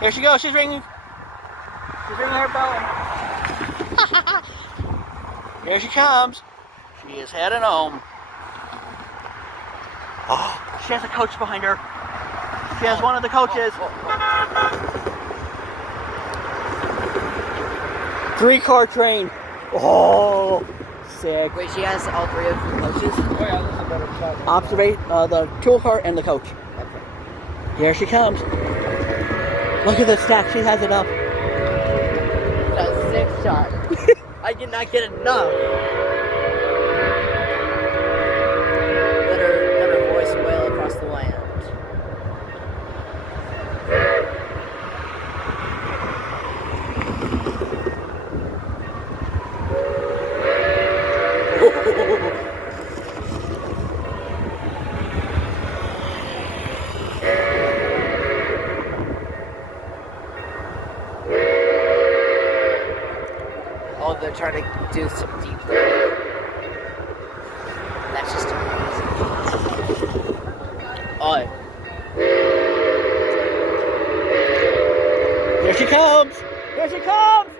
Here she goes. She's ringing. She's ringing her bell. Here she comes. She is heading home. Oh, she has a coach behind her. She has one of the coaches. 3-car train. Oh, sick. Wait, she has all 3 of the coaches? Oh yeah, this is a better shot. Observate the tool cart and the coach. Okay. Here she comes. Look at the stack. She has it up. That's 6 shot. I did not get enough. Let her voice wail across the land. Oh, they're trying to do some deep diving. That's just amazing. Oh. Here she comes. Here she comes.